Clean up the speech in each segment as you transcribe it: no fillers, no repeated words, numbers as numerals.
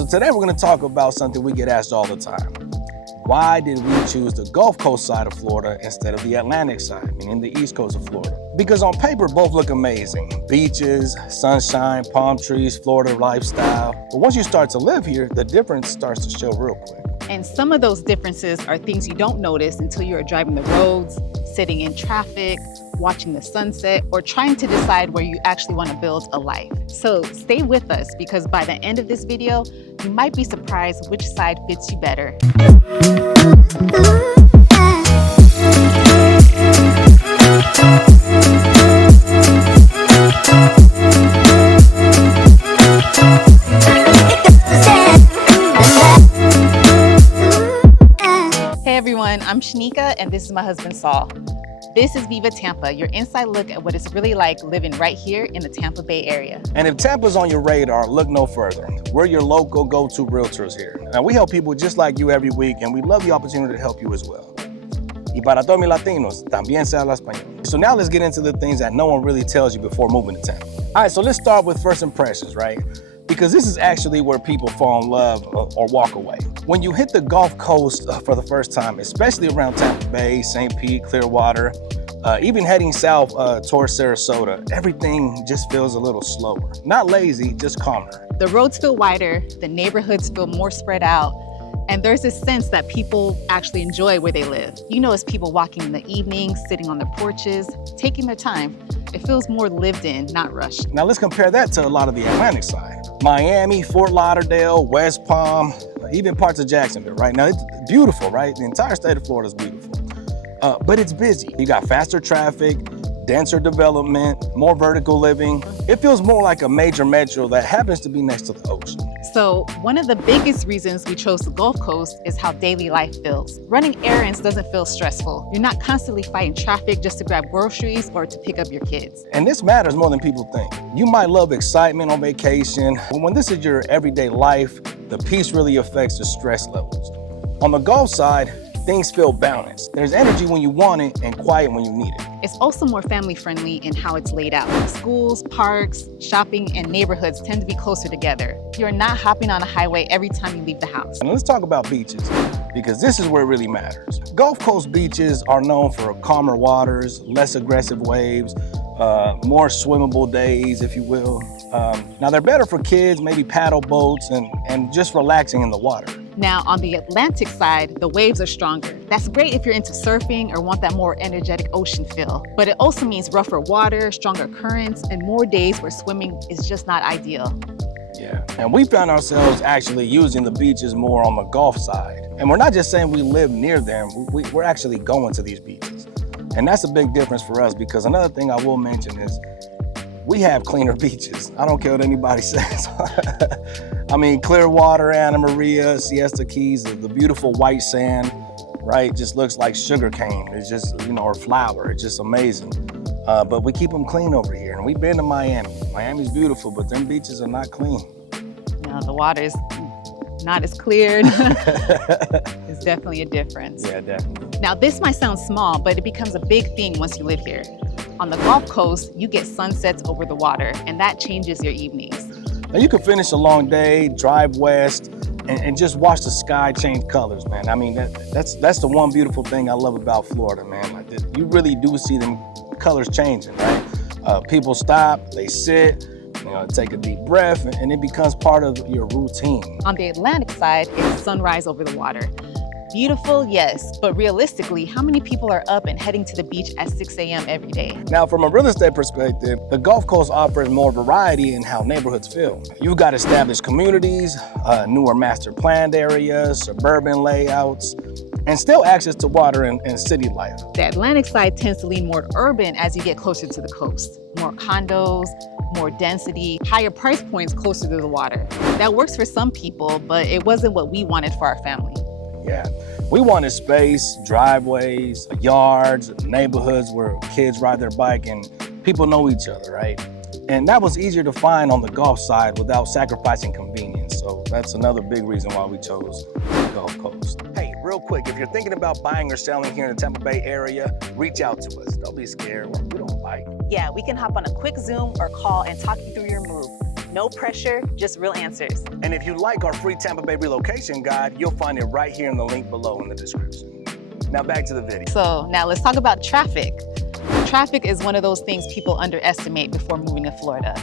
so today we're going to talk about something we get asked all the time. Why did we choose the Gulf Coast side of Florida instead of the Atlantic side, meaning the East Coast of Florida? Because on paper, both look amazing. Beaches, sunshine, palm trees, Florida lifestyle. But once you start to live here, the difference starts to show real quick. And some of those differences are things you don't notice until you're driving the roads, sitting in traffic, watching the sunset, or trying to decide where you actually want to build a life. So stay with us, because by the end of this video, you might be surprised which side fits you better. Hey everyone, I'm Shanika and this is my husband Saul. This is VivaTampa, your inside look at what it's really like living right here in the Tampa Bay area. And if Tampa's on your radar, look no further. We're your local go-to realtors here. Now, we help people just like you every week, and we love the opportunity to help you as well. Y para todos mis latinos, también se habla español. So now let's get into the things that no one really tells you before moving to Tampa. All right, so let's start with first impressions, right? Because this is actually where people fall in love or walk away. When you hit the Gulf Coast for the first time, especially around Tampa Bay, St. Pete, Clearwater, even heading south towards Sarasota, everything just feels a little slower. Not lazy, just calmer. The roads feel wider, the neighborhoods feel more spread out, and there's this sense that people actually enjoy where they live. You notice people walking in the evenings, sitting on their porches, taking their time. It feels more lived in, not rushed. Now let's compare that to a lot of the Atlantic side. Miami, Fort Lauderdale, West Palm, even parts of Jacksonville, right? Now it's beautiful, right? The entire state of Florida is beautiful, but it's busy. You got faster traffic, denser development, more vertical living. It feels more like a major metro that happens to be next to the ocean. So one of the biggest reasons we chose the Gulf Coast is how daily life feels. Running errands doesn't feel stressful. You're not constantly fighting traffic just to grab groceries or to pick up your kids. And this matters more than people think. You might love excitement on vacation, but when this is your everyday life, the peace really affects the stress levels. On the Gulf side, things feel balanced. There's energy when you want it and quiet when you need it. It's also more family-friendly in how it's laid out. Schools, parks, shopping, and neighborhoods tend to be closer together. You're not hopping on a highway every time you leave the house. And let's talk about beaches, because this is where it really matters. Gulf Coast beaches are known for calmer waters, less aggressive waves, more swimmable days, if you will. Now they're better for kids, maybe paddle boats, and just relaxing in the water. Now, on the Atlantic side, the waves are stronger. That's great if you're into surfing or want that more energetic ocean feel. But it also means rougher water, stronger currents, and more days where swimming is just not ideal. Yeah, and we found ourselves actually using the beaches more on the Gulf side. And we're not just saying we live near them, we're actually going to these beaches. And that's a big difference for us, because another thing I will mention is we have cleaner beaches. I don't care what anybody says. I mean, Clearwater, Anna Maria, Siesta Keys, the beautiful white sand, right? Just looks like sugar cane. It's just, or flour. It's just amazing. But we keep them clean over here. And we've been to Miami. Miami's beautiful, but them beaches are not clean. No, the water is not as cleared. It's definitely a difference. Yeah, definitely. Now, this might sound small, but it becomes a big thing once you live here. On the Gulf Coast, you get sunsets over the water, and that changes your evenings. Now you can finish a long day, drive west, and just watch the sky change colors, man. I mean, that's the one beautiful thing I love about Florida, man. Like, you really do see them colors changing, right? People stop, they sit, take a deep breath, and it becomes part of your routine. On the Atlantic side, it's sunrise over the water. Beautiful, yes, but realistically, how many people are up and heading to the beach at 6 a.m. every day? Now, from a real estate perspective, the Gulf Coast offers more variety in how neighborhoods feel. You've got established communities, newer master planned areas, suburban layouts, and still access to water and city life. The Atlantic side tends to lean more urban as you get closer to the coast. More condos, more density, higher price points closer to the water. That works for some people, but it wasn't what we wanted for our family. Yeah, we wanted space, driveways, yards, neighborhoods where kids ride their bike and people know each other, right? And that was easier to find on the Gulf side without sacrificing convenience. So that's another big reason why we chose the Gulf Coast. Hey, real quick, if you're thinking about buying or selling here in the Tampa Bay area, reach out to us. Don't be scared. We don't bite. Yeah, we can hop on a quick Zoom or call and talk you through your move. No pressure, just real answers. And if you like our free Tampa Bay relocation guide, you'll find it right here in the link below in the description. Now back to the video. So now let's talk about traffic. Traffic is one of those things people underestimate before moving to Florida.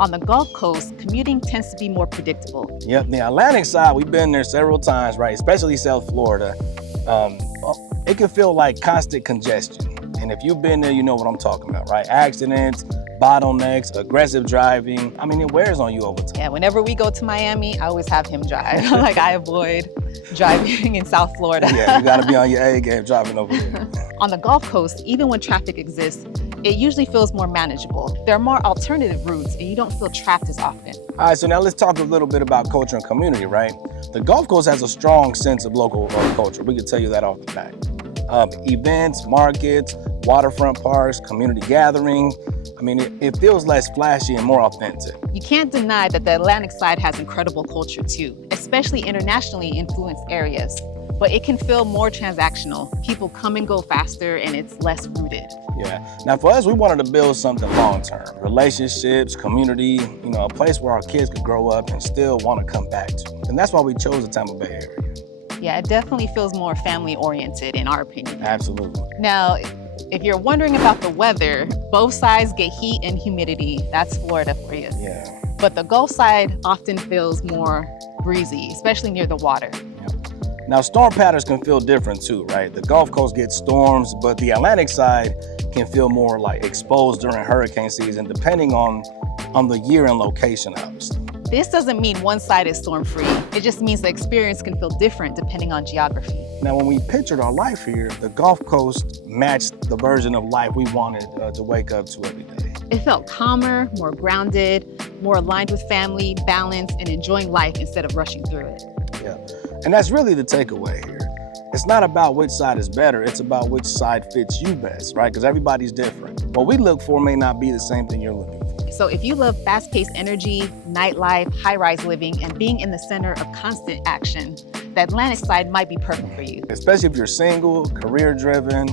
On the Gulf Coast, commuting tends to be more predictable. Yep, the Atlantic side, we've been there several times, right? Especially South Florida. It can feel like constant congestion. And if you've been there, you know what I'm talking about, right? Accidents, bottlenecks, aggressive driving. I mean, it wears on you over time. Yeah, whenever we go to Miami, I always have him drive. Like, I avoid driving in South Florida. Yeah, you gotta be on your A game driving over there. On the Gulf Coast, even when traffic exists, it usually feels more manageable. There are more alternative routes and you don't feel trapped as often. All right, so now let's talk a little bit about culture and community, right? The Gulf Coast has a strong sense of local culture. We can tell you that off the bat. Events, markets, waterfront parks, community gathering. I mean, it feels less flashy and more authentic. You can't deny that the Atlantic side has incredible culture too, especially internationally influenced areas. But it can feel more transactional. People come and go faster and it's less rooted. Yeah. Now for us, we wanted to build something long-term. Relationships, community, you know, a place where our kids could grow up and still want to come back to. And that's why we chose the Tampa Bay area. Yeah, it definitely feels more family-oriented in our opinion. Absolutely. Now, if you're wondering about the weather, both sides get heat and humidity. That's Florida for you. Yeah. But the Gulf side often feels more breezy, especially near the water. Now, storm patterns can feel different too, right? The Gulf Coast gets storms, but the Atlantic side can feel more like exposed during hurricane season, depending on the year and location, obviously. This doesn't mean one side is storm-free. It just means the experience can feel different depending on geography. Now, when we pictured our life here, the Gulf Coast matched the version of life we wanted to wake up to every day. It felt calmer, more grounded, more aligned with family, balance, and enjoying life instead of rushing through it. Yeah, and that's really the takeaway here. It's not about which side is better, it's about which side fits you best, right? Because everybody's different. What we look for may not be the same thing you're looking for. So if you love fast-paced energy, nightlife, high-rise living, and being in the center of constant action, the Atlantic side might be perfect for you. Especially if you're single, career-driven,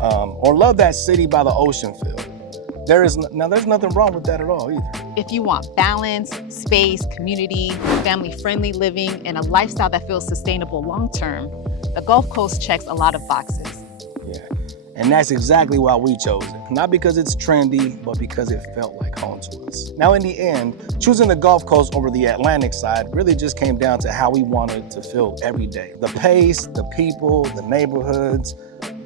or love that city by the ocean feel. There's nothing wrong with that at all either. If you want balance, space, community, family-friendly living, and a lifestyle that feels sustainable long-term, the Gulf Coast checks a lot of boxes. Yeah, and that's exactly why we chose it. Not because it's trendy, but because it felt like home to us. Now in the end, choosing the Gulf Coast over the Atlantic side really just came down to how we wanted to feel every day. The pace, the people, the neighborhoods,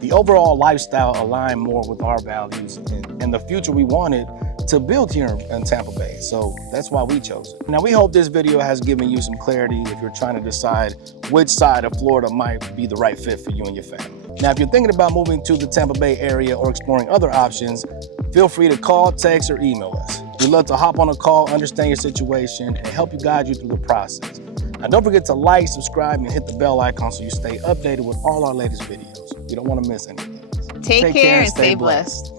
the overall lifestyle aligned more with our values and the future we wanted to build here in Tampa Bay. So that's why we chose it. Now we hope this video has given you some clarity if you're trying to decide which side of Florida might be the right fit for you and your family. Now, if you're thinking about moving to the Tampa Bay area or exploring other options, feel free to call, text, or email us. We'd love to hop on a call, understand your situation, and help you guide you through the process. Now, don't forget to like, subscribe, and hit the bell icon so you stay updated with all our latest videos. You don't want to miss anything. Take care and stay blessed.